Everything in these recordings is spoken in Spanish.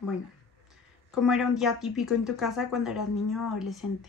Bueno, ¿cómo era un día típico en tu casa cuando eras niño o adolescente?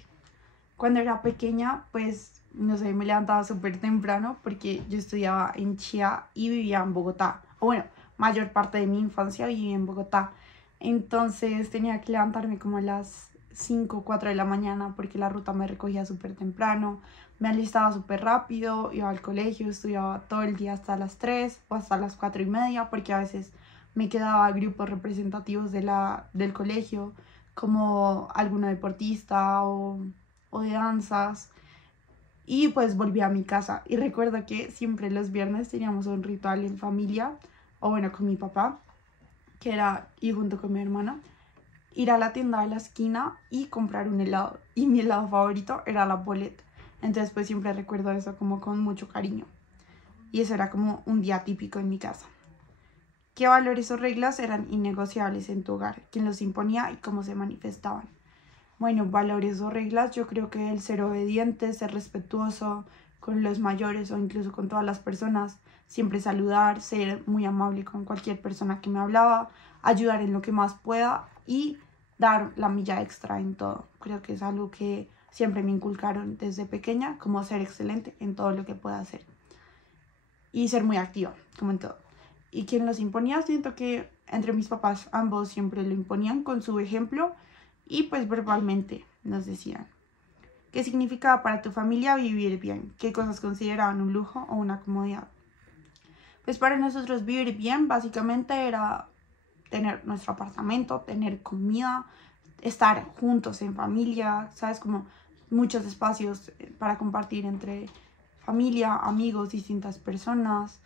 Cuando era pequeña, pues, no sé, me levantaba súper temprano porque yo estudiaba en Chía y vivía en Bogotá. O bueno, mayor parte de mi infancia viví en Bogotá. Entonces tenía que levantarme como a las 5 o 4 de la mañana porque la ruta me recogía súper temprano. Me alistaba súper rápido, iba al colegio, estudiaba todo el día hasta las 3 o hasta las 4:30 porque a veces me quedaba grupos representativos del colegio como alguna deportista o de danzas y pues volví a mi casa y recuerdo que siempre los viernes teníamos un ritual en familia o bueno con mi papá que era ir junto con mi hermana ir a la tienda de la esquina y comprar un helado y mi helado favorito era la boleta, entonces pues siempre recuerdo eso como con mucho cariño y eso era como un día típico en mi casa. ¿Qué valores o reglas eran innegociables en tu hogar? ¿Quién los imponía y cómo se manifestaban? Bueno, valores o reglas, yo creo que el ser obediente, ser respetuoso con los mayores o incluso con todas las personas, siempre saludar, ser muy amable con cualquier persona que me hablaba, ayudar en lo que más pueda y dar la milla extra en todo. Creo que es algo que siempre me inculcaron desde pequeña, como ser excelente en todo lo que pueda hacer y ser muy activa, como en todo. Y quien los imponía, siento que entre mis papás ambos siempre lo imponían con su ejemplo y pues verbalmente nos decían. ¿Qué significaba para tu familia vivir bien? ¿Qué cosas consideraban un lujo o una comodidad? Pues para nosotros vivir bien básicamente era tener nuestro apartamento, tener comida, estar juntos en familia, ¿sabes? Como muchos espacios para compartir entre familia, amigos, distintas personas.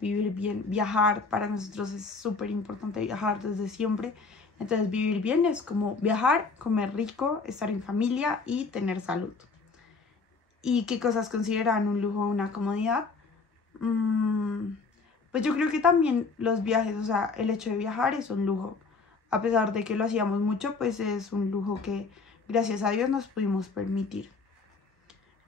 Vivir bien, viajar, para nosotros es súper importante viajar desde siempre. Entonces vivir bien es como viajar, comer rico, estar en familia y tener salud. ¿Y qué cosas consideran un lujo o una comodidad? Pues yo creo que también los viajes, o sea, el hecho de viajar es un lujo. A pesar de que lo hacíamos mucho, pues es un lujo que gracias a Dios nos pudimos permitir.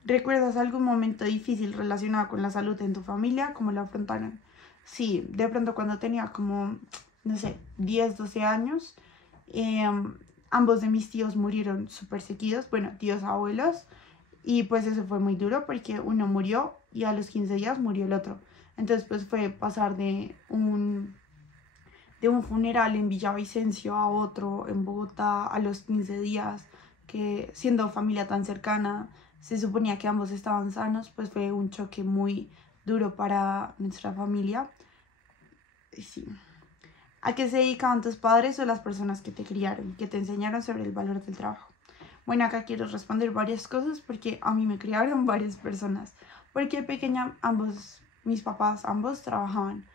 ¿Recuerdas algún momento difícil relacionado con la salud en tu familia? ¿Cómo lo afrontaron? Sí, de pronto cuando tenía como, no sé, 10, 12 años, eh, ambos de mis tíos murieron súper seguidos, bueno, tíos abuelos, y pues eso fue muy duro porque uno murió y a los 15 días murió el otro. Entonces pues fue pasar de un funeral en Villavicencio a otro en Bogotá a los 15 días, que siendo familia tan cercana, se suponía que ambos estaban sanos, pues fue un choque muy duro para nuestra familia. Sí. ¿A qué se dedicaban tus padres o las personas que te criaron, que te enseñaron sobre el valor del trabajo? Bueno, acá quiero responder varias cosas porque a mí me criaron varias personas. Porque de pequeña mis papás ambos trabajaban.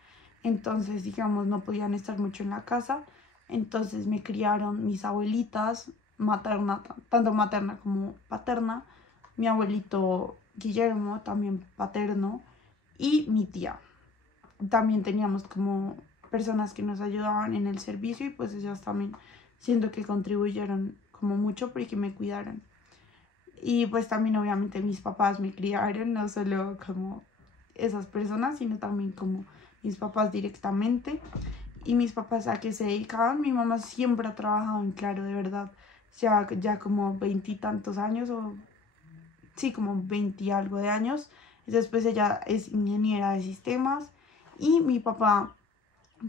Entonces, digamos, no podían estar mucho en la casa. Entonces me criaron mis abuelitas, materna, tanto materna como paterna. Mi abuelito Guillermo, también paterno. Y mi tía. También teníamos como personas que nos ayudaban en el servicio y pues ellas también siento que contribuyeron como mucho porque me cuidaron. Y pues también obviamente mis papás me criaron, no solo como esas personas, sino también como mis papás directamente. Y mis papás a qué se dedicaban, mi mamá siempre ha trabajado en Claro, de verdad, ya como 20 y tantos años, o sí, como 20 y algo de años. Después ella es ingeniera de sistemas y mi papá,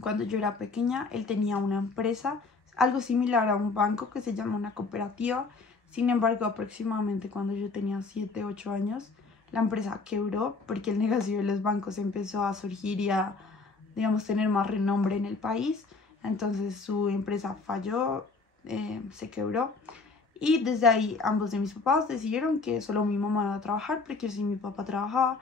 cuando yo era pequeña, él tenía una empresa, algo similar a un banco que se llama una cooperativa. Sin embargo, aproximadamente cuando yo tenía 7, 8 años, la empresa quebró porque el negocio de los bancos empezó a surgir y a, digamos, tener más renombre en el país. Entonces su empresa falló, se quebró. Y desde ahí ambos de mis papás decidieron que solo mi mamá iba a trabajar porque si mi papá trabajaba,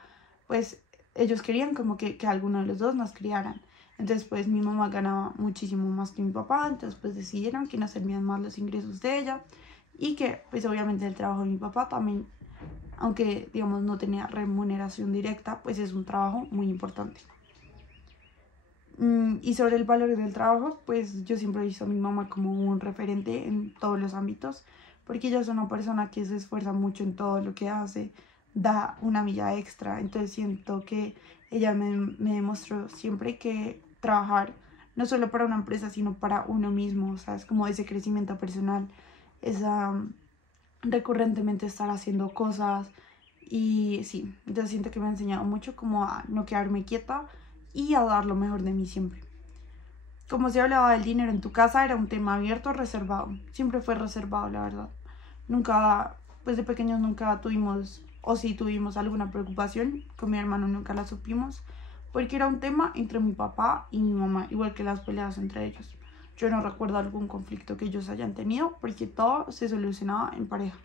pues ellos querían como que alguno de los dos nos criaran. Entonces pues mi mamá ganaba muchísimo más que mi papá, entonces pues decidieron que no servían más los ingresos de ella y que pues obviamente el trabajo de mi papá también, aunque digamos no tenía remuneración directa, pues es un trabajo muy importante. Y sobre el valor del trabajo, pues yo siempre he visto a mi mamá como un referente en todos los ámbitos, porque ella es una persona que se esfuerza mucho en todo lo que hace, da una milla extra, entonces siento que ella me demostró siempre que trabajar no solo para una empresa, sino para uno mismo, o sea, es como ese crecimiento personal, esa recurrentemente estar haciendo cosas y sí, yo siento que me ha enseñado mucho como a no quedarme quieta y a dar lo mejor de mí siempre. Como se hablaba del dinero en tu casa, era un tema abierto, reservado. Siempre fue reservado, la verdad. Nunca, pues de pequeños nunca tuvimos, o si tuvimos alguna preocupación, con mi hermano nunca la supimos, porque era un tema entre mi papá y mi mamá, igual que las peleas entre ellos. Yo no recuerdo algún conflicto que ellos hayan tenido, porque todo se solucionaba en pareja.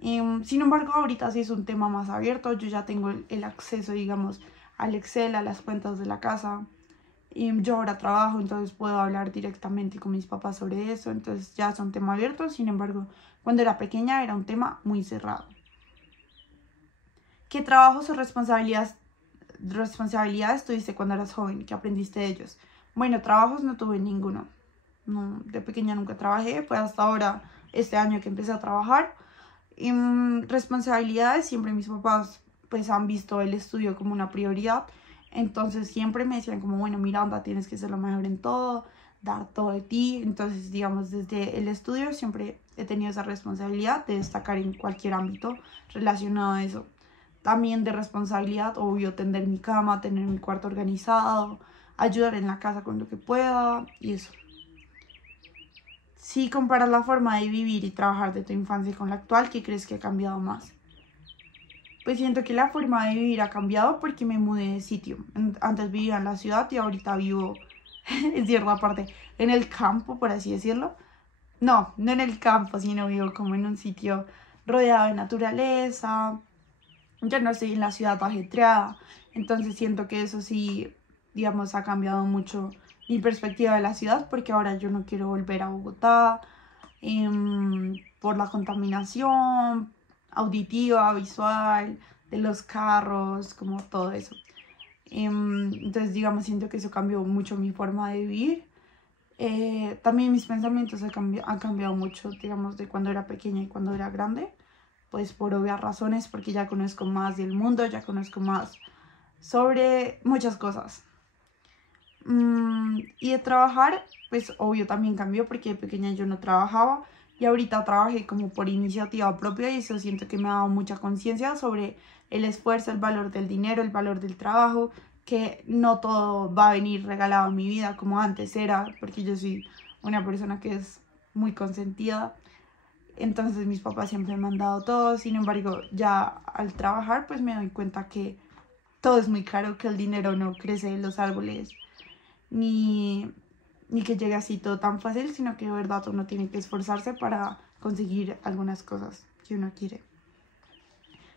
Sin embargo, ahorita sí es un tema más abierto, yo ya tengo el acceso, digamos, al Excel, a las cuentas de la casa. Y yo ahora trabajo, entonces puedo hablar directamente con mis papás sobre eso, entonces ya es un tema abierto. Sin embargo, cuando era pequeña era un tema muy cerrado. ¿Qué trabajos o responsabilidades tuviste cuando eras joven? ¿Qué aprendiste de ellos? Bueno, trabajos no tuve ninguno. No, de pequeña nunca trabajé, fue hasta ahora, este año que empecé a trabajar. Y, responsabilidades, siempre mis papás pues han visto el estudio como una prioridad, entonces siempre me decían como, bueno, Miranda, tienes que ser lo mejor en todo, dar todo de ti. Entonces, digamos, desde el estudio siempre he tenido esa responsabilidad de destacar en cualquier ámbito relacionado a eso. También de responsabilidad, obvio, tender mi cama, tener mi cuarto organizado, ayudar en la casa con lo que pueda y eso. Si comparas la forma de vivir y trabajar de tu infancia con la actual, ¿qué crees que ha cambiado más? Pues siento que la forma de vivir ha cambiado porque me mudé de sitio. Antes vivía en la ciudad y ahorita vivo, en cierta parte, en el campo, por así decirlo. No, no en el campo, sino vivo como en un sitio rodeado de naturaleza. Yo no estoy en la ciudad ajetreada. Entonces siento que eso sí, digamos, ha cambiado mucho mi perspectiva de la ciudad porque ahora yo no quiero volver a Bogotá por la contaminación auditiva, visual, de los carros, como todo eso. Entonces, digamos, siento que eso cambió mucho mi forma de vivir. También mis pensamientos han cambiado mucho, digamos, de cuando era pequeña y cuando era grande, pues por obvias razones, porque ya conozco más del mundo, ya conozco más sobre muchas cosas. Y de trabajar, pues obvio también cambió porque de pequeña yo no trabajaba y ahorita trabajé como por iniciativa propia y eso siento que me ha dado mucha conciencia sobre el esfuerzo, el valor del dinero, el valor del trabajo, que no todo va a venir regalado en mi vida como antes era, porque yo soy una persona que es muy consentida. Entonces mis papás siempre me han dado todo, sin embargo ya al trabajar pues me doy cuenta que todo es muy caro, que el dinero no crece en los árboles ni, ni que llegue así todo tan fácil, sino que de verdad uno tiene que esforzarse para conseguir algunas cosas que uno quiere.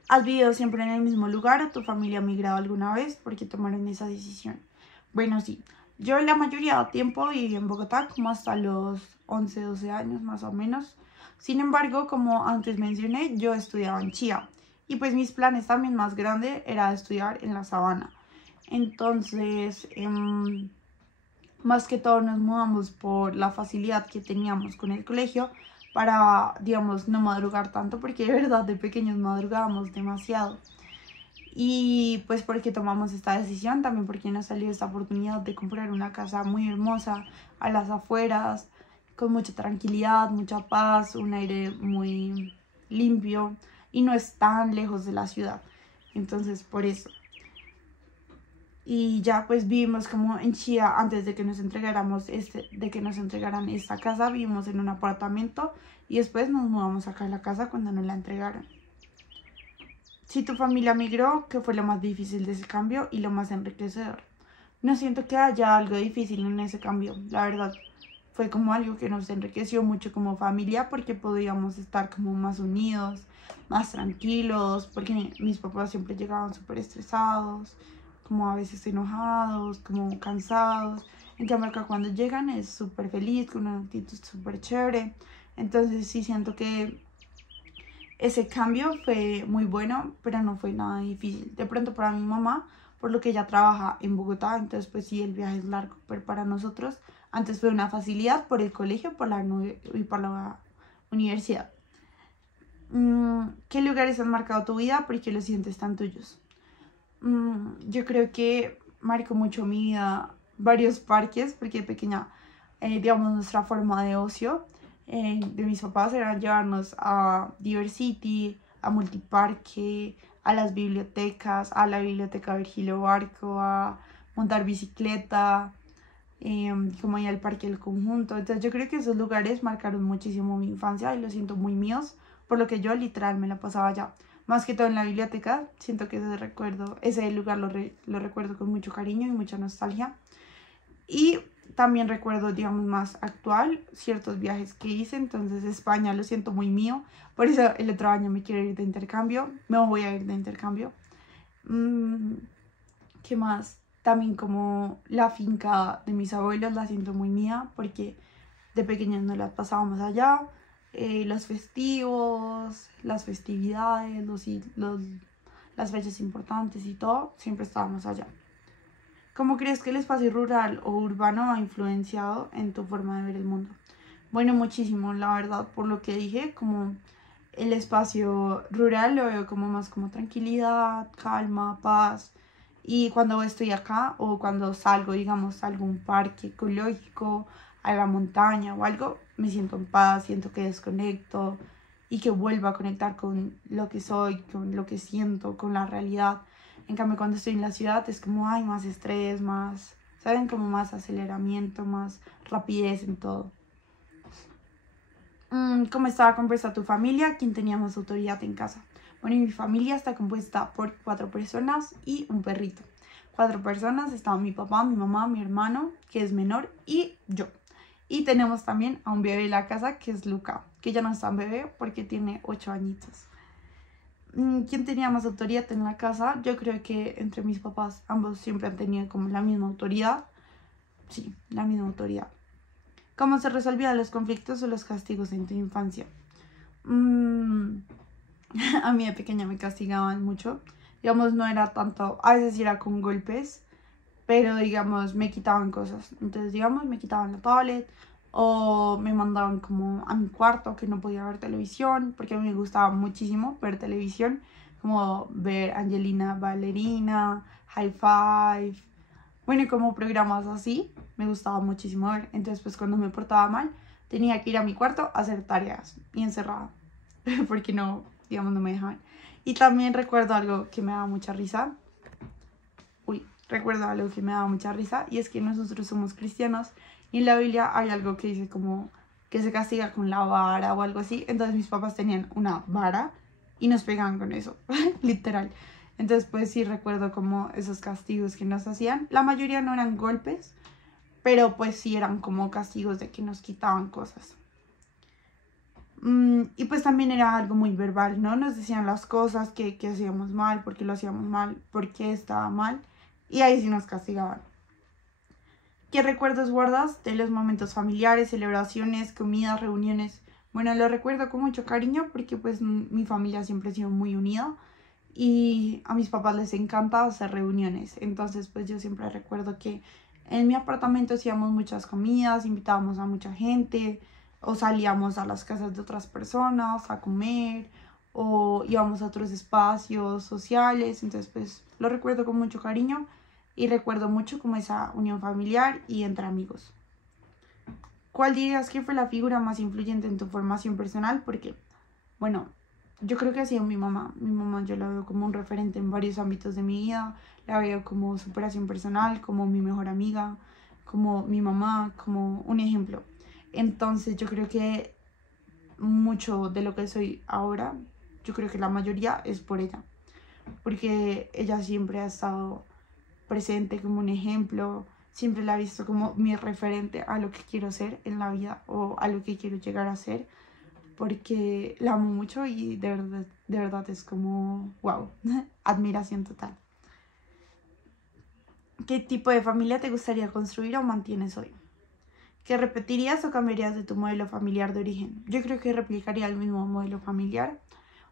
¿Has vivido siempre en el mismo lugar o tu familia ha migrado alguna vez? ¿Por qué tomaron esa decisión? Bueno, sí, yo la mayoría del tiempo viví en Bogotá, como hasta los 11, 12 años más o menos. Sin embargo, como antes mencioné, yo estudiaba en Chía y pues mis planes también más grandes era estudiar en la Sabana. Entonces, más que todo nos mudamos por la facilidad que teníamos con el colegio para, digamos, no madrugar tanto, porque de verdad de pequeños madrugábamos demasiado. Y pues porque tomamos esta decisión, también porque nos salió esta oportunidad de comprar una casa muy hermosa a las afueras, con mucha tranquilidad, mucha paz, un aire muy limpio y no es tan lejos de la ciudad. Entonces, por eso. Y ya pues vivimos como en Chía antes de que nos entregaran esta casa, vivimos en un apartamento y después nos mudamos acá a la casa cuando nos la entregaron. Si tu familia migró, ¿qué fue lo más difícil de ese cambio y lo más enriquecedor? No siento que haya algo difícil en ese cambio, la verdad. Fue como algo que nos enriqueció mucho como familia porque podíamos estar como más unidos, más tranquilos, porque mis papás siempre llegaban súper estresados, como a veces enojados, como cansados. En cambio acá cuando llegan es súper feliz, con una actitud súper chévere. Entonces sí siento que ese cambio fue muy bueno, pero no fue nada difícil. De pronto para mi mamá, por lo que ella trabaja en Bogotá, entonces pues sí, el viaje es largo, pero para nosotros antes fue una facilidad por el colegio y por la universidad. ¿Qué lugares han marcado tu vida? ¿Por qué los sientes tan tuyos? Yo creo que marcó mucho mi vida varios parques, porque de pequeña, digamos, nuestra forma de ocio de mis papás era llevarnos a Diversity, a Multiparque, a las bibliotecas, a la biblioteca Virgilio Barco, a montar bicicleta, como ir al Parque del Conjunto. Entonces yo creo que esos lugares marcaron muchísimo mi infancia y los siento muy míos, por lo que yo literal me la pasaba allá. Más que todo en la biblioteca, siento que ese lugar lo recuerdo con mucho cariño y mucha nostalgia. Y también recuerdo, digamos, más actual, ciertos viajes que hice. Entonces España lo siento muy mío. Por eso el otro año me quiero ir de intercambio. Me voy a ir de intercambio. ¿Qué más? También como la finca de mis abuelos la siento muy mía porque de pequeños nos las pasábamos allá. Los festivos, las festividades, las fechas importantes y todo, siempre estábamos allá. ¿Cómo crees que el espacio rural o urbano ha influenciado en tu forma de ver el mundo? Bueno, muchísimo, la verdad, por lo que dije, como el espacio rural lo veo como más como tranquilidad, calma, paz. Y cuando estoy acá o cuando salgo, digamos, a algún parque ecológico, a la montaña o algo, me siento en paz, siento que desconecto y que vuelvo a conectar con lo que soy, con lo que siento, con la realidad. En cambio, cuando estoy en la ciudad es como hay más estrés, más, ¿saben? Como más aceleramiento, más rapidez en todo. ¿Cómo estaba compuesta tu familia? ¿Quién tenía más autoridad en casa? Bueno, mi familia está compuesta por 4 personas y un perrito. 4 personas, estaba mi papá, mi mamá, mi hermano, que es menor, y yo. Y tenemos también a un bebé en la casa, que es Luca, que ya no es tan bebé porque tiene 8 añitos. ¿Quién tenía más autoridad en la casa? Yo creo que entre mis papás, ambos siempre han tenido como la misma autoridad. Sí, la misma autoridad. ¿Cómo se resolvían los conflictos o los castigos en tu infancia? A mí de pequeña me castigaban mucho. Digamos, no era tanto, a veces era con golpes, pero digamos, me quitaban cosas. Entonces, digamos, me quitaban la tablet o me mandaban como a mi cuarto que no podía ver televisión, porque a mí me gustaba muchísimo ver televisión, como ver Angelina Ballerina, High Five, bueno, y como programas así, me gustaba muchísimo ver. Entonces, pues cuando me portaba mal, tenía que ir a mi cuarto a hacer tareas y encerrada, porque no, digamos, no me dejaban. Y también recuerdo algo que me daba mucha risa. Recuerdo algo que me daba mucha risa, y es que nosotros somos cristianos y en la Biblia hay algo que dice como que se castiga con la vara o algo así. Entonces mis papás tenían una vara y nos pegaban con eso, literal. Entonces pues sí recuerdo como esos castigos que nos hacían. La mayoría no eran golpes, pero pues sí eran como castigos de que nos quitaban cosas. Y pues también era algo muy verbal, ¿no? Nos decían las cosas que hacíamos mal, por qué lo hacíamos mal, por qué estaba mal. Y ahí sí nos castigaban. ¿Qué recuerdos guardas de los momentos familiares, celebraciones, comidas, reuniones? Bueno, lo recuerdo con mucho cariño porque pues mi familia siempre ha sido muy unida y a mis papás les encanta hacer reuniones. Entonces pues yo siempre recuerdo que en mi apartamento hacíamos muchas comidas, invitábamos a mucha gente o salíamos a las casas de otras personas a comer o íbamos a otros espacios sociales. Entonces pues lo recuerdo con mucho cariño y recuerdo mucho como esa unión familiar y entre amigos. ¿Cuál dirías que fue la figura más influyente en tu formación personal? Porque, bueno, yo creo que ha sido mi mamá. Mi mamá yo la veo como un referente en varios ámbitos de mi vida. La veo como superación personal, como mi mejor amiga, como mi mamá, como un ejemplo. Entonces yo creo que mucho de lo que soy ahora, yo creo que la mayoría es por ella. Porque ella siempre ha estado presente como un ejemplo, siempre la he visto como mi referente a lo que quiero ser en la vida o a lo que quiero llegar a ser, porque la amo mucho y de verdad es como, wow, admiración total. ¿Qué tipo de familia te gustaría construir o mantienes hoy? ¿Qué repetirías o cambiarías de tu modelo familiar de origen? Yo creo que replicaría el mismo modelo familiar.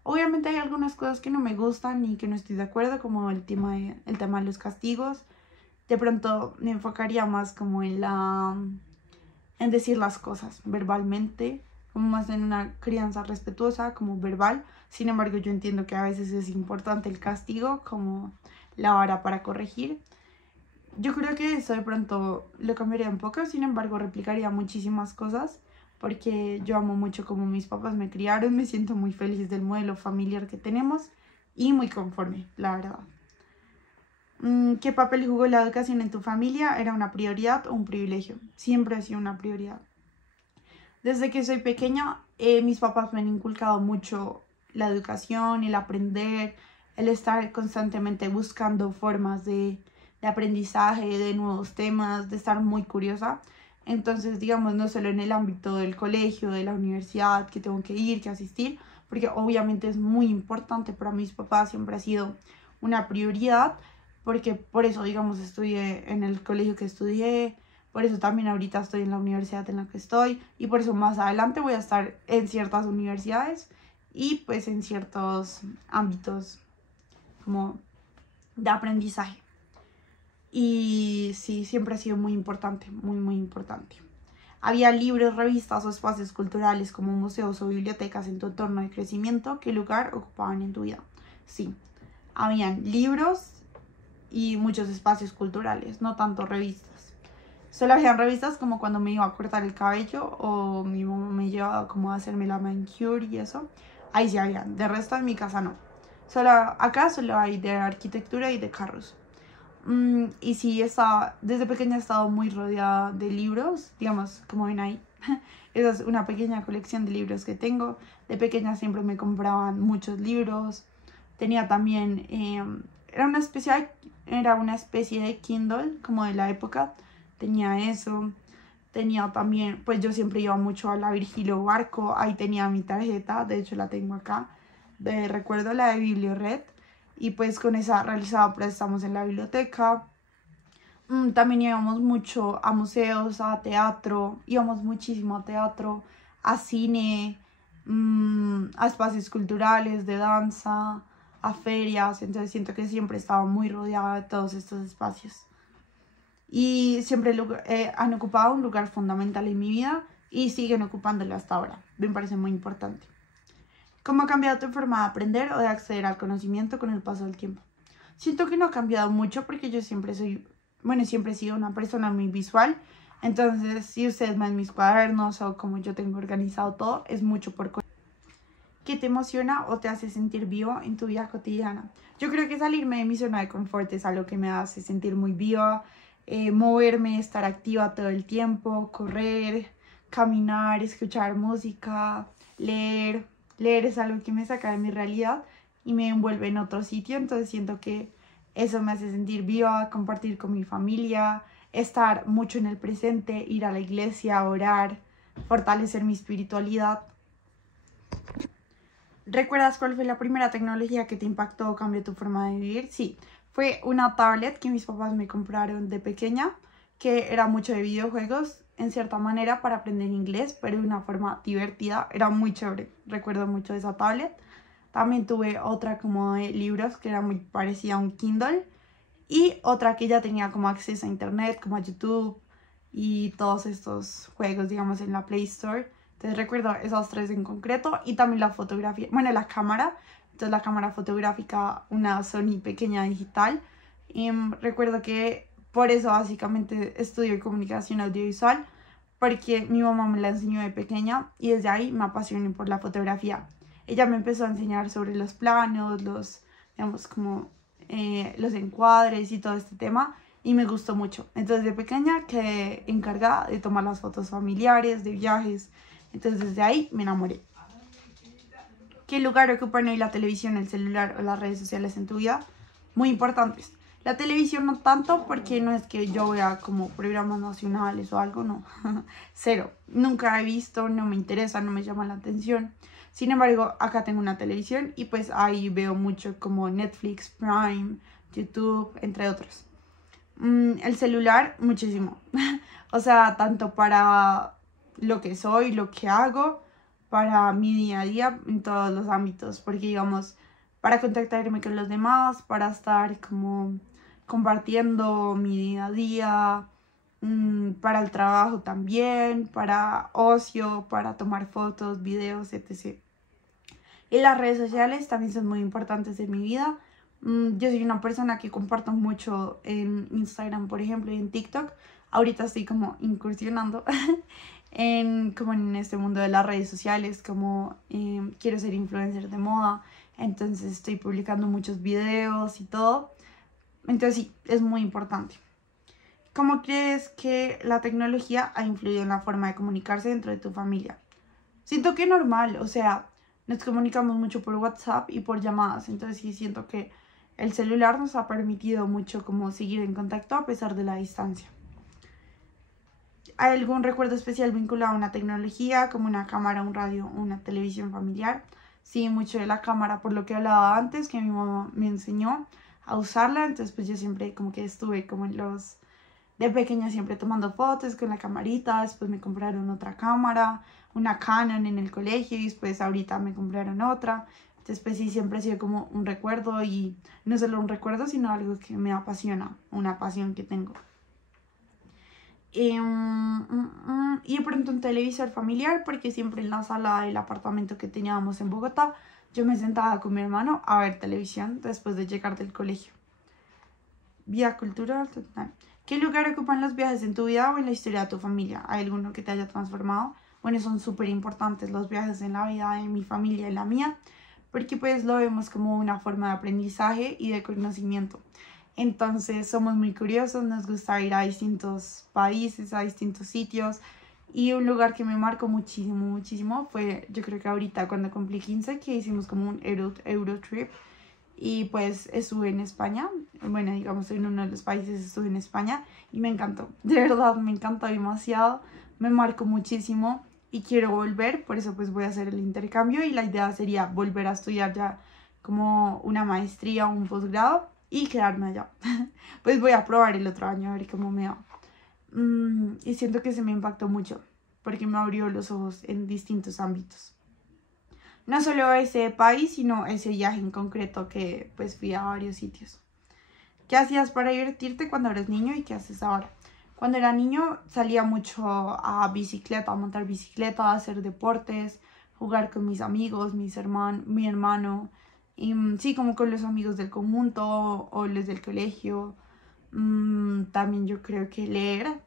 Obviamente hay algunas cosas que no me gustan y que no estoy de acuerdo, como el tema de los castigos. De pronto me enfocaría más como en decir las cosas verbalmente, como más en una crianza respetuosa, como verbal. Sin embargo, yo entiendo que a veces es importante el castigo, como la vara para corregir. Yo creo que eso de pronto lo cambiaría un poco, sin embargo replicaría muchísimas cosas porque yo amo mucho como mis papás me criaron, me siento muy feliz del modelo familiar que tenemos y muy conforme, la verdad. ¿Qué papel jugó la educación en tu familia? ¿Era una prioridad o un privilegio? Siempre ha sido una prioridad. Desde que soy pequeña, mis papás me han inculcado mucho la educación, el aprender, el estar constantemente buscando formas de aprendizaje, de nuevos temas, de estar muy curiosa. Entonces, digamos, no solo en el ámbito del colegio, de la universidad, que tengo que ir, que asistir, porque obviamente es muy importante para mis papás, siempre ha sido una prioridad, porque por eso, digamos, estudié en el colegio que estudié, por eso también ahorita estoy en la universidad en la que estoy y por eso más adelante voy a estar en ciertas universidades y pues en ciertos ámbitos como de aprendizaje. Y sí, siempre ha sido muy importante, muy, muy importante. Había libros, revistas o espacios culturales como museos o bibliotecas en tu entorno de crecimiento. ¿Qué lugar ocupaban en tu vida? Sí, habían libros y muchos espacios culturales, no tanto revistas. Solo habían revistas como cuando me iba a cortar el cabello o mi mamá me llevaba como a hacerme la manicure y eso. Ahí sí habían, de resto en mi casa no. Acá solo hay de arquitectura y de carros. Y sí, desde pequeña he estado muy rodeada de libros, digamos, como ven ahí. Esa es una pequeña colección de libros que tengo. De pequeña siempre me compraban muchos libros. Tenía también, era una especie de Kindle, como de la época. Tenía eso. Tenía también, pues yo siempre iba mucho a la Virgilio Barco. Ahí tenía mi tarjeta, de hecho la tengo acá. Recuerdo la de Biblioret. Y pues con esa realizaba préstamos en la biblioteca. También íbamos mucho a museos, a teatro, íbamos muchísimo a teatro, a cine, a espacios culturales, de danza, a ferias, entonces siento que siempre estaba muy rodeada de todos estos espacios. Y siempre han ocupado un lugar fundamental en mi vida y siguen ocupándolo hasta ahora. Me parece muy importante. ¿Cómo ha cambiado tu forma de aprender o de acceder al conocimiento con el paso del tiempo? Siento que no ha cambiado mucho porque yo siempre siempre he sido una persona muy visual. Entonces, si ustedes ven mis cuadernos o como yo tengo organizado todo, es mucho por cosas. ¿Qué te emociona o te hace sentir vivo en tu vida cotidiana? Yo creo que salirme de mi zona de confort es algo que me hace sentir muy viva. Moverme, estar activa todo el tiempo, correr, caminar, escuchar música, leer. Leer es algo que me saca de mi realidad y me envuelve en otro sitio, entonces siento que eso me hace sentir viva, compartir con mi familia, estar mucho en el presente, ir a la iglesia, orar, fortalecer mi espiritualidad. ¿Recuerdas cuál fue la primera tecnología que te impactó o cambió tu forma de vivir? Sí, fue una tablet que mis papás me compraron de pequeña, que era mucho de videojuegos, en cierta manera, para aprender inglés, pero de una forma divertida. Era muy chévere, recuerdo mucho de esa tablet. También tuve otra como de libros, que era muy parecida a un Kindle. Y otra que ya tenía como acceso a internet, como a YouTube y todos estos juegos, digamos, en la Play Store. Entonces recuerdo esas tres en concreto y también la fotografía, bueno, la cámara. Entonces la cámara fotográfica, una Sony pequeña digital. Y recuerdo que por eso básicamente estudio comunicación audiovisual, porque mi mamá me la enseñó de pequeña y desde ahí me apasioné por la fotografía. Ella me empezó a enseñar sobre los planos, digamos, como los encuadres y todo este tema y me gustó mucho. Entonces de pequeña quedé encargada de tomar las fotos familiares, de viajes. Entonces desde ahí me enamoré. ¿Qué lugar ocupan hoy la televisión, el celular o las redes sociales en tu vida? Muy importantes. La televisión no tanto porque no es que yo vea como programas nacionales o algo, no. Cero. Nunca he visto, no me interesa, no me llama la atención. Sin embargo, acá tengo una televisión y pues ahí veo mucho como Netflix, Prime, YouTube, entre otros. El celular, muchísimo. O sea, tanto para lo que soy, lo que hago, para mi día a día, en todos los ámbitos. Porque, digamos, para contactarme con los demás, para estar como compartiendo mi día a día, para el trabajo también, para ocio, para tomar fotos, videos, etc. Y las redes sociales también son muy importantes en mi vida Yo soy una persona que comparto mucho en Instagram, por ejemplo, y en TikTok. Ahorita estoy como incursionando como en este mundo de las redes sociales, como quiero ser influencer de moda, entonces estoy publicando muchos videos y todo. Entonces sí, es muy importante. ¿Cómo crees que la tecnología ha influido en la forma de comunicarse dentro de tu familia? Siento que normal, o sea, nos comunicamos mucho por WhatsApp y por llamadas, entonces sí siento que el celular nos ha permitido mucho como seguir en contacto a pesar de la distancia. ¿Hay algún recuerdo especial vinculado a una tecnología, como una cámara, un radio, una televisión familiar? Sí, mucho de la cámara, por lo que hablaba antes, que mi mamá me enseñó a usarla, entonces pues yo siempre como que estuve como de pequeña siempre tomando fotos con la camarita, después me compraron otra cámara, una Canon en el colegio y después ahorita me compraron otra. Entonces pues sí, siempre ha sido como un recuerdo y no solo un recuerdo, sino algo que me apasiona, una pasión que tengo. Y de pronto un televisor familiar, porque siempre en la sala del apartamento que teníamos en Bogotá, yo me sentaba con mi hermano a ver televisión después de llegar del colegio. Vida cultural, total. ¿Qué lugar ocupan los viajes en tu vida o en la historia de tu familia? ¿Hay alguno que te haya transformado? Bueno, son súper importantes los viajes en la vida de mi familia y la mía, porque pues lo vemos como una forma de aprendizaje y de conocimiento. Entonces somos muy curiosos, nos gusta ir a distintos países, a distintos sitios. Y un lugar que me marcó muchísimo, muchísimo fue, yo creo que ahorita cuando cumplí 15, que hicimos como un Eurotrip. Y pues estuve en España, bueno, digamos en uno de los países estuve en España y me encantó, de verdad me encantó demasiado, me marcó muchísimo y quiero volver, por eso pues voy a hacer el intercambio y la idea sería volver a estudiar ya como una maestría o un posgrado y quedarme allá. Pues voy a probar el otro año a ver cómo me va. Y siento que se me impactó mucho porque me abrió los ojos en distintos ámbitos. No solo ese país, sino ese viaje en concreto que pues fui a varios sitios. ¿Qué hacías para divertirte cuando eras niño y qué haces ahora? Cuando era niño salía mucho a bicicleta, a montar bicicleta, a hacer deportes, jugar con mis amigos, mi hermano, y sí, como con los amigos del conjunto o los del colegio. También yo creo que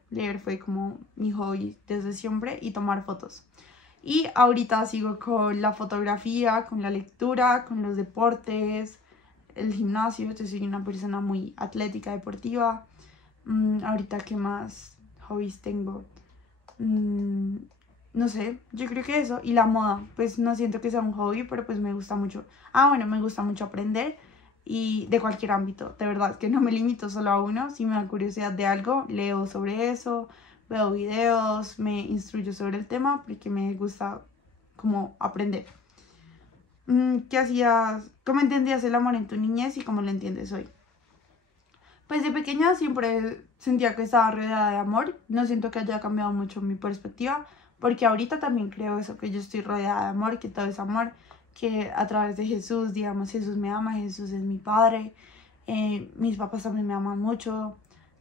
leer fue como mi hobby desde siempre y tomar fotos. Y ahorita sigo con la fotografía, con la lectura, con los deportes, el gimnasio. Yo soy una persona muy atlética, deportiva. Ahorita, ¿qué más hobbies tengo? No sé, yo creo que eso. Y la moda, pues no siento que sea un hobby, pero pues me gusta mucho. Ah, bueno, me gusta mucho aprender y de cualquier ámbito. De verdad, que no me limito solo a uno. Si me da curiosidad de algo, leo sobre eso, veo videos, me instruyo sobre el tema porque me gusta como aprender. ¿Qué hacías? ¿Cómo entendías el amor en tu niñez y cómo lo entiendes hoy? Pues de pequeña siempre sentía que estaba rodeada de amor. No siento que haya cambiado mucho mi perspectiva, porque ahorita también creo eso, que yo estoy rodeada de amor, que todo es amor, que a través de Jesús, digamos, Jesús me ama, Jesús es mi padre, mis papás también me aman mucho,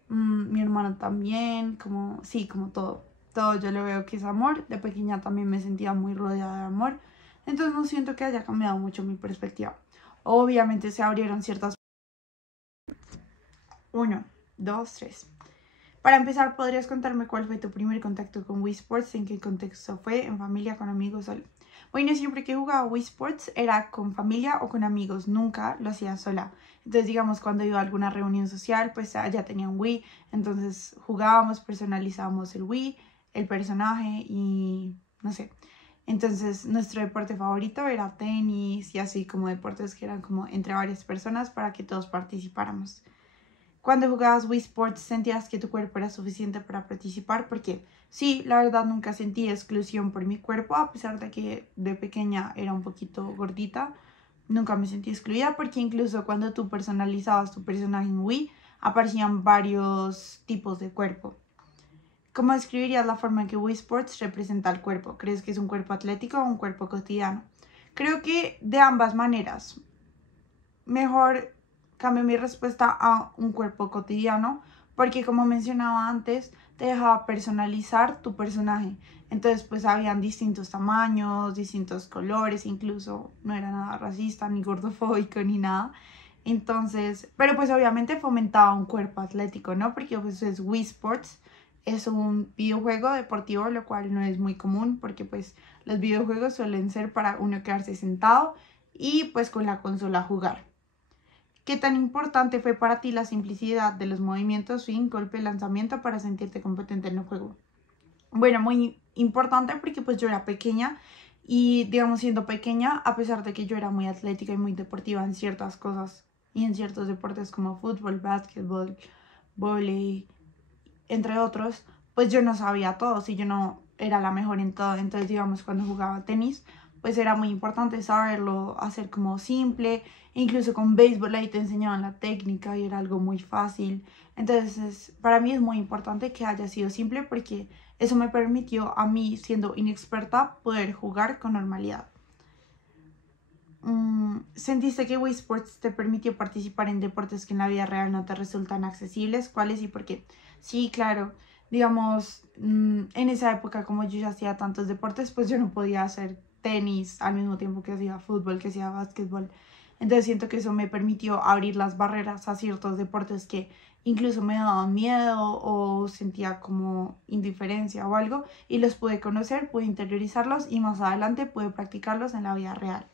mi hermano también, como, sí, como todo. Todo yo lo veo que es amor. De pequeña también me sentía muy rodeada de amor. Entonces no siento que haya cambiado mucho mi perspectiva. Obviamente se abrieron ciertas... 1, 2, 3. Para empezar, ¿podrías contarme cuál fue tu primer contacto con Wii Sports? ¿En qué contexto fue? ¿En familia, con amigos? Solo? Bueno, siempre que jugaba Wii Sports era con familia o con amigos, nunca lo hacía sola. Entonces, digamos, cuando iba a alguna reunión social, pues ya tenía un Wii, entonces jugábamos, personalizábamos el Wii, el personaje y no sé. Entonces, nuestro deporte favorito era tenis y así como deportes que eran como entre varias personas para que todos participáramos. Cuando jugabas Wii Sports, ¿sentías que tu cuerpo era suficiente para participar? Porque sí, la verdad nunca sentí exclusión por mi cuerpo, a pesar de que de pequeña era un poquito gordita. Nunca me sentí excluida porque incluso cuando tú personalizabas tu personaje en Wii, aparecían varios tipos de cuerpo. ¿Cómo describirías la forma en que Wii Sports representa el cuerpo? ¿Crees que es un cuerpo atlético o un cuerpo cotidiano? Creo que de ambas maneras. Mejor cambio mi respuesta a un cuerpo cotidiano porque como mencionaba antes te dejaba personalizar tu personaje, entonces pues habían distintos tamaños, distintos colores, incluso no era nada racista ni gordofóbico ni nada, Entonces, pero pues obviamente fomentaba un cuerpo atlético, ¿no? Porque pues es Wii Sports, es un videojuego deportivo, lo cual no es muy común porque pues los videojuegos suelen ser para uno quedarse sentado y pues con la consola jugar. ¿Qué tan importante fue para ti la simplicidad de los movimientos, swing, golpe, lanzamiento para sentirte competente en el juego? Bueno, muy importante porque pues yo era pequeña y digamos siendo pequeña, a pesar de que yo era muy atlética y muy deportiva en ciertas cosas y en ciertos deportes como fútbol, básquetbol, vóley, entre otros, pues yo no sabía todo, si yo no era la mejor en todo. Entonces, digamos, cuando jugaba tenis, pues era muy importante saberlo hacer como simple. Incluso con béisbol ahí te enseñaban la técnica y era algo muy fácil. Entonces, para mí es muy importante que haya sido simple porque eso me permitió a mí, siendo inexperta, poder jugar con normalidad. ¿Sentiste que Wii Sports te permitió participar en deportes que en la vida real no te resultan accesibles? ¿Cuáles y por qué? Sí, claro. Digamos, en esa época, como yo ya hacía tantos deportes, pues yo no podía hacer tenis al mismo tiempo que hacía fútbol, que hacía básquetbol. Entonces siento que eso me permitió abrir las barreras a ciertos deportes que incluso me daban miedo o sentía como indiferencia o algo y los pude conocer, pude interiorizarlos y más adelante pude practicarlos en la vida real.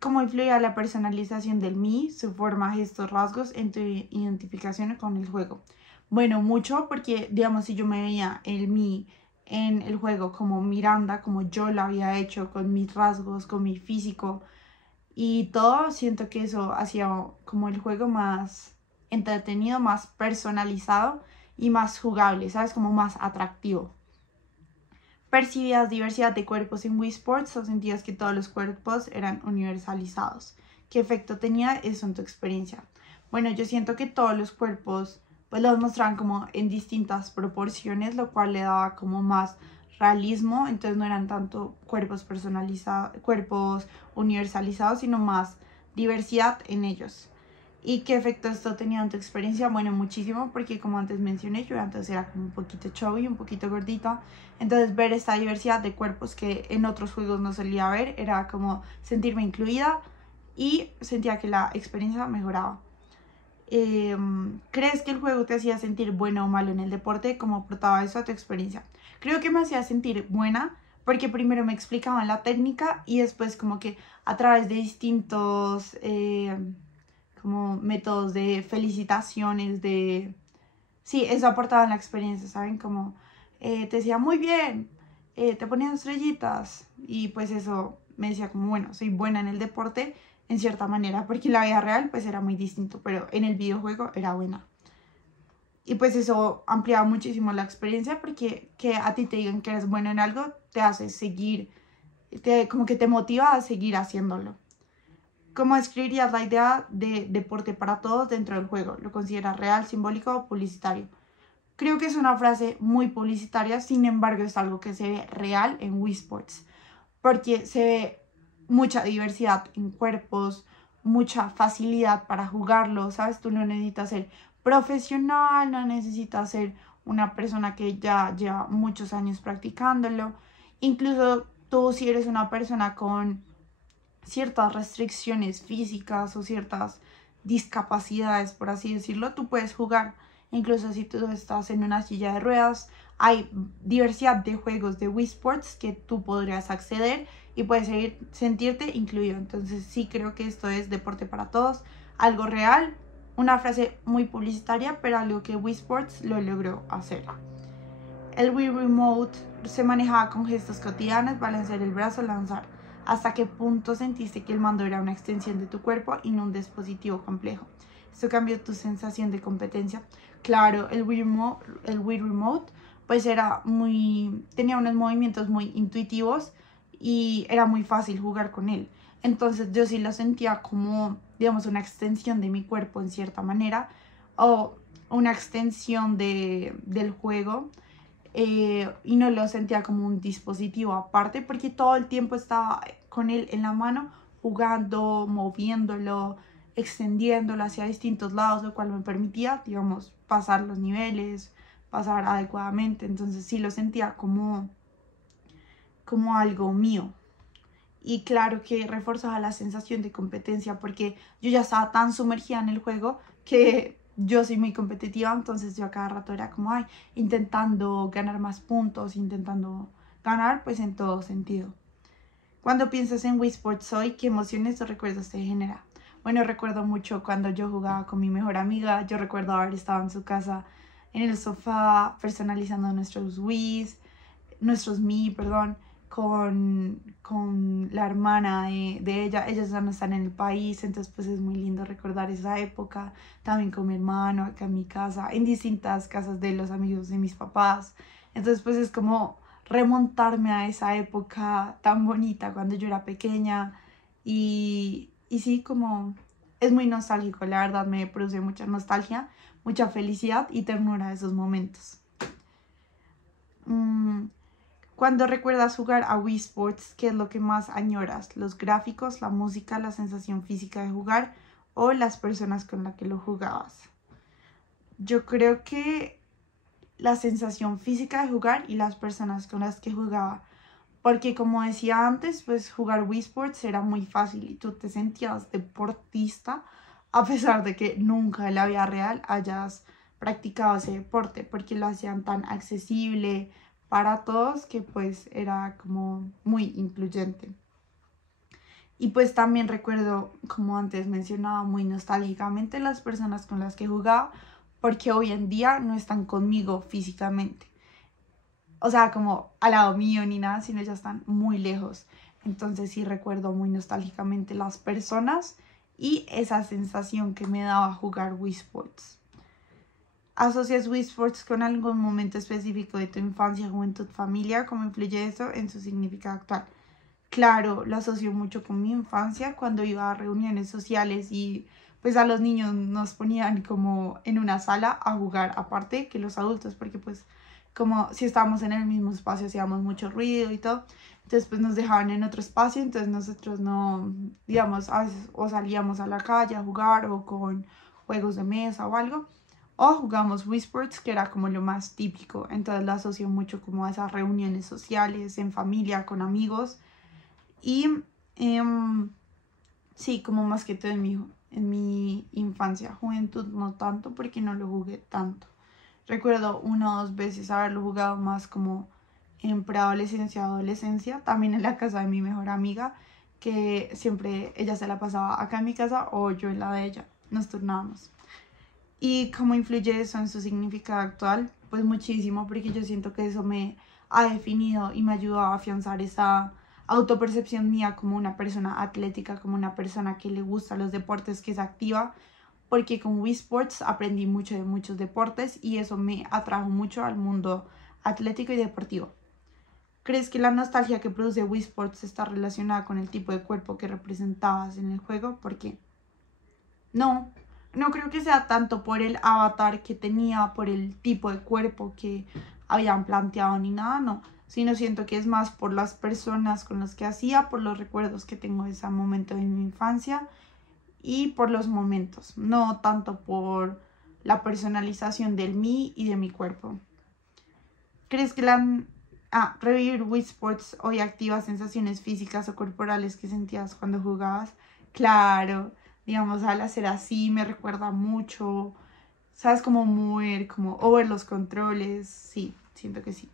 ¿Cómo influía la personalización del mí, su forma, gestos, rasgos en tu identificación con el juego? Bueno, mucho porque, digamos, si yo me veía el mí en el juego como Miranda, como yo lo había hecho, con mis rasgos, con mi físico y todo, siento que eso hacía como el juego más entretenido, más personalizado y más jugable, ¿sabes? Como más atractivo. ¿Percibías diversidad de cuerpos en Wii Sports o sentías que todos los cuerpos eran universalizados? ¿Qué efecto tenía eso en tu experiencia? Bueno, yo siento que todos los cuerpos pues los mostraban como en distintas proporciones, lo cual le daba como más realismo, entonces no eran tanto cuerpos personalizados, cuerpos universalizados, sino más diversidad en ellos. ¿Y qué efecto esto tenía en tu experiencia? Bueno, muchísimo, porque como antes mencioné, yo antes era como un poquito chubby, un poquito gordita. Entonces ver esta diversidad de cuerpos que en otros juegos no solía ver, era como sentirme incluida y sentía que la experiencia mejoraba. ¿Crees que el juego te hacía sentir buena o malo en el deporte? ¿Cómo aportaba eso a tu experiencia? Creo que me hacía sentir buena porque primero me explicaban la técnica y después como que a través de distintos como métodos de felicitaciones, de... Sí, eso aportaba en la experiencia, ¿saben? Como te decía, muy bien, te ponían estrellitas y pues eso me decía como, bueno, soy buena en el deporte en cierta manera, porque en la vida real pues era muy distinto, pero en el videojuego era buena. Y pues eso ampliaba muchísimo la experiencia porque que a ti te digan que eres bueno en algo te hace seguir, como que te motiva a seguir haciéndolo. ¿Cómo describirías la idea de deporte para todos dentro del juego? ¿Lo consideras real, simbólico o publicitario? Creo que es una frase muy publicitaria, sin embargo es algo que se ve real en Wii Sports, porque se ve mucha diversidad en cuerpos, mucha facilidad para jugarlo, ¿sabes? Tú no necesitas ser profesional, no necesitas ser una persona que ya lleva muchos años practicándolo. Incluso tú si eres una persona con ciertas restricciones físicas o ciertas discapacidades, por así decirlo, tú puedes jugar. Incluso si tú estás en una silla de ruedas, hay diversidad de juegos de Wii Sports que tú podrías acceder y puedes sentirte incluido. Entonces sí creo que esto es deporte para todos, algo real, una frase muy publicitaria, pero algo que Wii Sports lo logró hacer. El Wii Remote se manejaba con gestos cotidianos, balancear el brazo, lanzar. ¿Hasta qué punto sentiste que el mando era una extensión de tu cuerpo y no un dispositivo complejo? ¿Esto cambió tu sensación de competencia? Claro, el Wii Remote pues tenía unos movimientos muy intuitivos y era muy fácil jugar con él. Entonces yo sí lo sentía como, digamos, una extensión de mi cuerpo en cierta manera o una extensión del juego. Y no lo sentía como un dispositivo aparte porque todo el tiempo estaba con él en la mano jugando, moviéndolo, extendiéndolo hacia distintos lados, lo cual me permitía, digamos, pasar los niveles, pasar adecuadamente. Entonces sí lo sentía como algo mío. y claro que reforzaba la sensación de competencia porque yo ya estaba tan sumergida en el juego que yo soy muy competitiva, entonces yo a cada rato era como, ay, intentando ganar más puntos, intentando ganar pues en todo sentido. Cuando piensas en Wii Sports hoy, ¿qué emociones o recuerdos te genera? Bueno, recuerdo mucho cuando yo jugaba con mi mejor amiga, yo recuerdo haber estado en su casa en el sofá personalizando nuestros Wiis, nuestros Mi, perdón, con la hermana de ella. Ellas ya no están en el país, entonces pues es muy lindo recordar esa época. También con mi hermano acá en mi casa, en distintas casas de los amigos de mis papás. Entonces pues es como remontarme a esa época tan bonita cuando yo era pequeña y sí, como es muy nostálgico, la verdad me produce mucha nostalgia, mucha felicidad y ternura esos momentos. Cuando recuerdas jugar a Wii Sports, ¿qué es lo que más añoras? ¿Los gráficos, la música, la sensación física de jugar o las personas con las que lo jugabas? Yo creo que la sensación física de jugar y las personas con las que jugaba. Porque como decía antes, pues jugar Wii Sports era muy fácil y tú te sentías deportista a pesar de que nunca en la vida real hayas practicado ese deporte, porque lo hacían tan accesible para todos que pues era como muy incluyente. Y pues también recuerdo, como antes mencionaba muy nostálgicamente, las personas con las que jugaba, porque hoy en día no están conmigo físicamente. O sea, como al lado mío ni nada, sino ya están muy lejos. Entonces sí recuerdo muy nostálgicamente las personas y esa sensación que me daba jugar Wii Sports. ¿Asocias Wii Sports con algún momento específico de tu infancia, juventud, familia? ¿Cómo influye eso en su significado actual? Claro, lo asocio mucho con mi infancia cuando iba a reuniones sociales y pues a los niños nos ponían como en una sala a jugar aparte que los adultos, porque pues como si estábamos en el mismo espacio hacíamos mucho ruido y todo, entonces pues nos dejaban en otro espacio, entonces nosotros no, digamos, a veces o salíamos a la calle a jugar o con juegos de mesa o algo, o jugamos Wii Sports, que era como lo más típico, entonces lo asocio mucho como a esas reuniones sociales, en familia, con amigos. Y sí, como más que todo en mi infancia, juventud no tanto porque no lo jugué tanto. Recuerdo una o dos veces haberlo jugado más como en preadolescencia, adolescencia, también en la casa de mi mejor amiga, que siempre ella se la pasaba acá en mi casa o yo en la de ella, nos turnábamos. ¿Y cómo influye eso en su significado actual? Pues muchísimo, porque yo siento que eso me ha definido y me ha ayudado a afianzar esa autopercepción mía como una persona atlética, como una persona que le gusta los deportes, que es activa, porque con Wii Sports aprendí mucho de muchos deportes y eso me atrajo mucho al mundo atlético y deportivo. ¿Crees que la nostalgia que produce Wii Sports está relacionada con el tipo de cuerpo que representabas en el juego? ¿Por qué? No, no creo que sea tanto por el avatar que tenía, por el tipo de cuerpo que habían planteado ni nada, no, sino siento que es más por las personas con las que hacía, por los recuerdos que tengo de ese momento de mi infancia y por los momentos, no tanto por la personalización del mí y de mi cuerpo. ¿Crees que revivir Wii Sports hoy activa sensaciones físicas o corporales que sentías cuando jugabas? Claro, digamos, al hacer así me recuerda mucho, ¿sabes? Como mover, como o ver los controles, sí, siento que sí.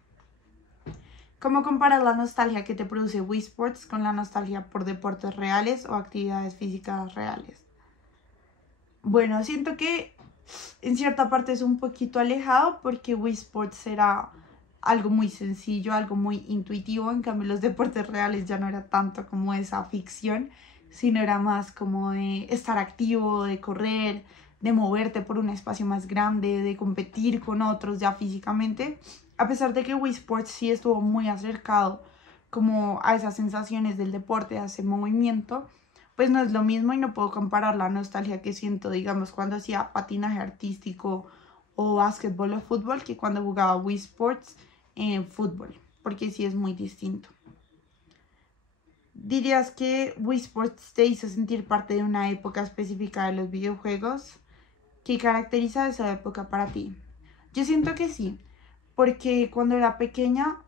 ¿Cómo comparas la nostalgia que te produce Wii Sports con la nostalgia por deportes reales o actividades físicas reales? Bueno, siento que en cierta parte es un poquito alejado porque Wii Sports era algo muy sencillo, algo muy intuitivo, en cambio los deportes reales ya no era tanto como esa ficción, sino era más como de estar activo, de correr, de moverte por un espacio más grande, de competir con otros ya físicamente, a pesar de que Wii Sports sí estuvo muy acercado como a esas sensaciones del deporte, a ese movimiento, pues no es lo mismo y no puedo comparar la nostalgia que siento, digamos, cuando hacía patinaje artístico o básquetbol o fútbol que cuando jugaba Wii Sports en fútbol, porque sí es muy distinto. ¿Dirías que Wii Sports te hizo sentir parte de una época específica de los videojuegos? ¿Qué caracteriza esa época para ti? Yo siento que sí, porque cuando era pequeña,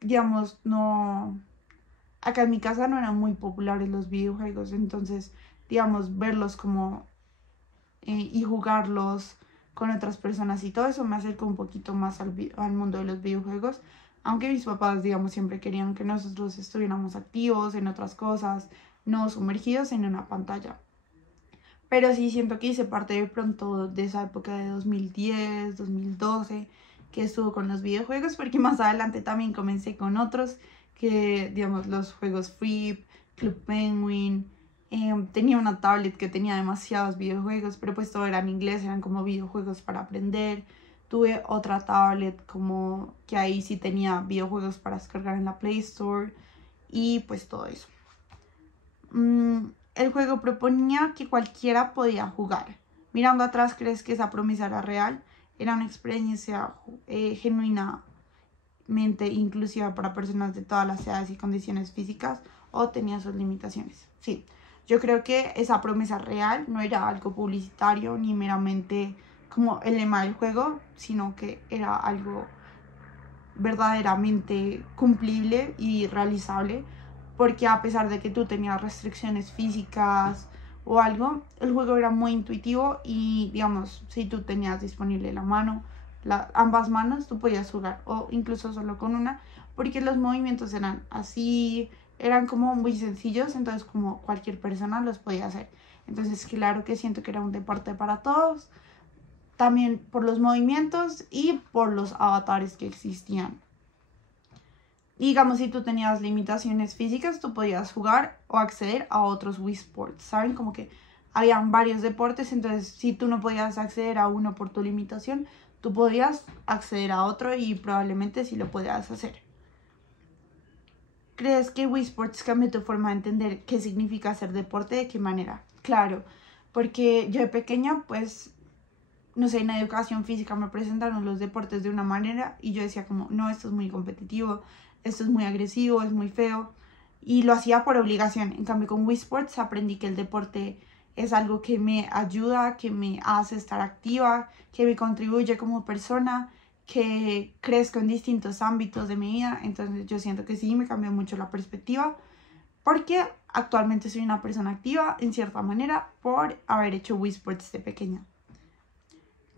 digamos, no, acá en mi casa no eran muy populares los videojuegos, entonces, digamos, verlos como y jugarlos con otras personas y todo eso me acercó un poquito más al mundo de los videojuegos, aunque mis papás, digamos, siempre querían que nosotros estuviéramos activos en otras cosas, no sumergidos en una pantalla. Pero sí siento que hice parte de pronto de esa época de 2010, 2012, que estuvo con los videojuegos, porque más adelante también comencé con otros, que digamos los juegos Free, Club Penguin. Tenía una tablet que tenía demasiados videojuegos, pero pues todo era en inglés, eran como videojuegos para aprender. Tuve otra tablet como que ahí sí tenía videojuegos para descargar en la Play Store y pues todo eso. El juego proponía que cualquiera podía jugar. Mirando atrás, ¿crees que esa promesa era real? Era una experiencia genuinamente inclusiva para personas de todas las edades y condiciones físicas, o tenía sus limitaciones. Sí, yo creo que esa promesa real no era algo publicitario ni meramente como el lema del juego, sino que era algo verdaderamente cumplible y realizable, porque a pesar de que tú tenías restricciones físicas o algo, el juego era muy intuitivo y, digamos, si tú tenías disponible la mano, ambas manos, tú podías jugar, o incluso solo con una, porque los movimientos eran así, eran como muy sencillos, entonces como cualquier persona los podía hacer. Entonces, claro que siento que era un deporte para todos, también por los movimientos y por los avatares que existían. Y digamos, si tú tenías limitaciones físicas, tú podías jugar o acceder a otros Wii Sports, ¿saben? Como que habían varios deportes, entonces si tú no podías acceder a uno por tu limitación, tú podías acceder a otro y probablemente sí lo podías hacer. ¿Crees que Wii Sports cambió tu forma de entender qué significa hacer deporte? ¿De qué manera? Claro, porque yo de pequeña, pues, no sé, en la educación física me presentaron los deportes de una manera y yo decía como, no, esto es muy competitivo, esto es muy agresivo, es muy feo, y lo hacía por obligación. En cambio con Wii Sports aprendí que el deporte es algo que me ayuda, que me hace estar activa, que me contribuye como persona, que crezco en distintos ámbitos de mi vida. Entonces yo siento que sí, me cambió mucho la perspectiva, porque actualmente soy una persona activa en cierta manera por haber hecho Wii Sports de pequeña.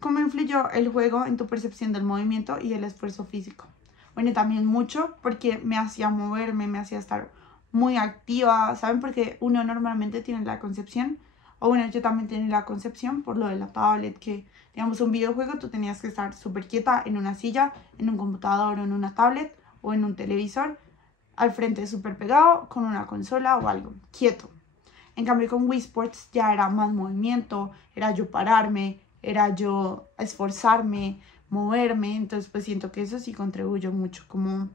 ¿Cómo influyó el juego en tu percepción del movimiento y el esfuerzo físico? Bueno, también mucho, porque me hacía moverme, me hacía estar muy activa, ¿saben? Porque uno normalmente tiene la concepción, o bueno, yo también tenía la concepción por lo de la tablet, que digamos un videojuego tú tenías que estar súper quieta en una silla, en un computador o en una tablet o en un televisor, al frente súper pegado con una consola o algo, quieto. En cambio con Wii Sports ya era más movimiento, era yo pararme, era yo esforzarme, moverme, entonces pues siento que eso sí contribuyó mucho como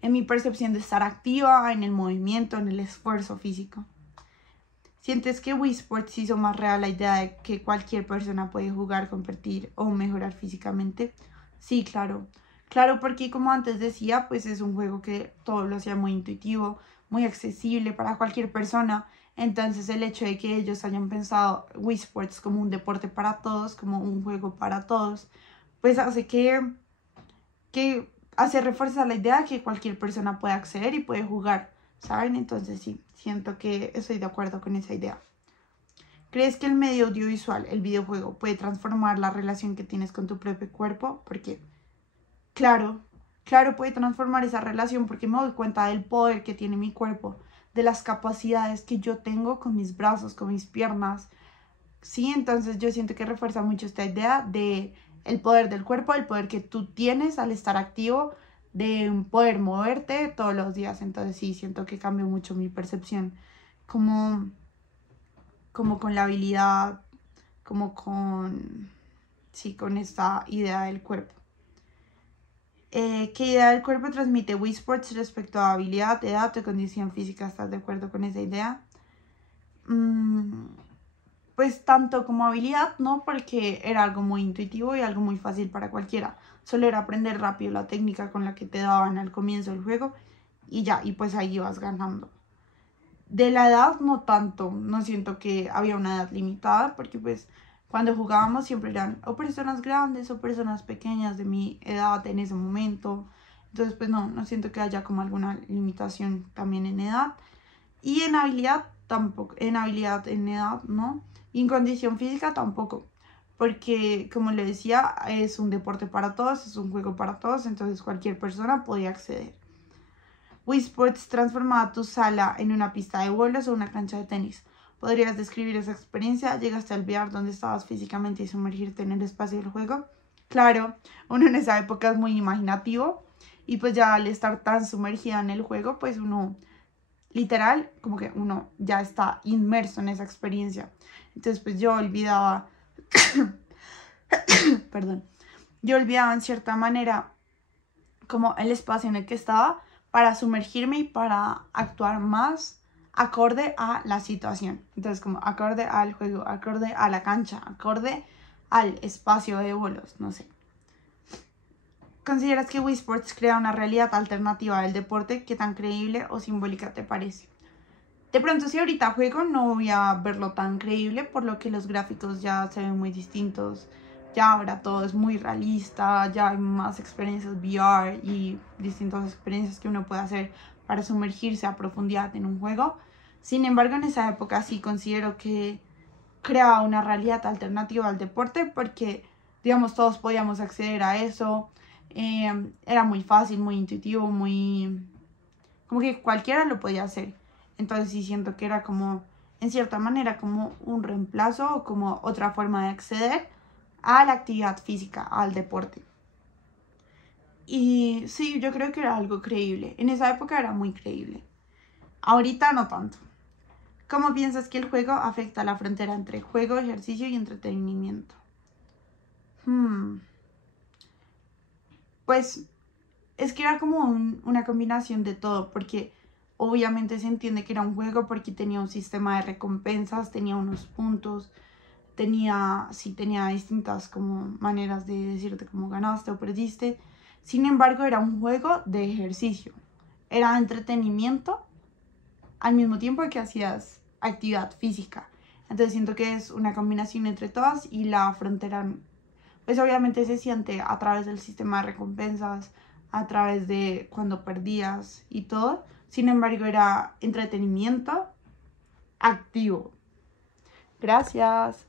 en mi percepción de estar activa, en el movimiento, en el esfuerzo físico. ¿Sientes que Wii Sports hizo más real la idea de que cualquier persona puede jugar, competir o mejorar físicamente? Sí, claro. Claro, porque como antes decía, pues es un juego que todo lo hacía muy intuitivo, muy accesible para cualquier persona. Entonces el hecho de que ellos hayan pensado Wii Sports como un deporte para todos, como un juego para todos, pues hace que hace refuerza la idea de que cualquier persona puede acceder y puede jugar, ¿saben? Entonces sí, siento que estoy de acuerdo con esa idea. ¿Crees que el medio audiovisual, el videojuego, puede transformar la relación que tienes con tu propio cuerpo? Porque, claro, claro, puede transformar esa relación porque me doy cuenta del poder que tiene mi cuerpo, de las capacidades que yo tengo con mis brazos, con mis piernas. Sí, entonces yo siento que refuerza mucho esta idea de el poder del cuerpo, el poder que tú tienes al estar activo, de poder moverte todos los días. Entonces sí, siento que cambió mucho mi percepción, como, como con la habilidad, como con, sí, con esta idea del cuerpo. ¿Qué idea del cuerpo transmite Wii Sports respecto a habilidad, edad o condición física? ¿Estás de acuerdo con esa idea? Pues tanto como habilidad, ¿no? Porque era algo muy intuitivo y algo muy fácil para cualquiera. Solo era aprender rápido la técnica con la que te daban al comienzo del juego y ya, y pues ahí ibas ganando. De la edad no tanto, no siento que había una edad limitada, porque pues cuando jugábamos siempre eran o personas grandes o personas pequeñas de mi edad en ese momento. Entonces, pues no siento que haya como alguna limitación también en edad. Y en habilidad tampoco, en habilidad en edad, ¿no? Y en condición física tampoco. Porque, como le decía, es un deporte para todos, es un juego para todos, entonces cualquier persona podía acceder. Wii Sports transformaba tu sala en una pista de bolos o una cancha de tenis. ¿Podrías describir esa experiencia? ¿Llegaste a olvidar dónde estabas físicamente y sumergirte en el espacio del juego? Claro, uno en esa época es muy imaginativo y pues ya al estar tan sumergida en el juego, pues uno literal, como que uno ya está inmerso en esa experiencia. Entonces pues yo olvidaba, perdón, yo olvidaba en cierta manera como el espacio en el que estaba para sumergirme y para actuar más acorde a la situación. Entonces, como acorde al juego, acorde a la cancha, acorde al espacio de bolos, no sé. ¿Consideras que Wii Sports crea una realidad alternativa del deporte? ¿Qué tan creíble o simbólica te parece? De pronto, si ahorita juego, no voy a verlo tan creíble, por lo que los gráficos ya se ven muy distintos. Ya ahora todo es muy realista, ya hay más experiencias VR y distintas experiencias que uno puede hacer para sumergirse a profundidad en un juego. Sin embargo, en esa época sí considero que creaba una realidad alternativa al deporte porque, digamos, todos podíamos acceder a eso. Era muy fácil, muy intuitivo, muy... como que cualquiera lo podía hacer. Entonces sí siento que era como, en cierta manera, como un reemplazo o como otra forma de acceder a la actividad física, al deporte. Y sí, yo creo que era algo creíble. En esa época era muy creíble. Ahorita no tanto. ¿Cómo piensas que el juego afecta la frontera entre juego, ejercicio y entretenimiento? Pues es que era como una combinación de todo, porque obviamente se entiende que era un juego porque tenía un sistema de recompensas, tenía unos puntos, tenía distintas como maneras de decirte cómo ganaste o perdiste. Sin embargo, era un juego de ejercicio, era entretenimiento al mismo tiempo que hacías actividad física. Entonces siento que es una combinación entre todas y la frontera, pues obviamente se siente a través del sistema de recompensas, a través de cuando perdías y todo. Sin embargo, era entretenimiento activo. Gracias.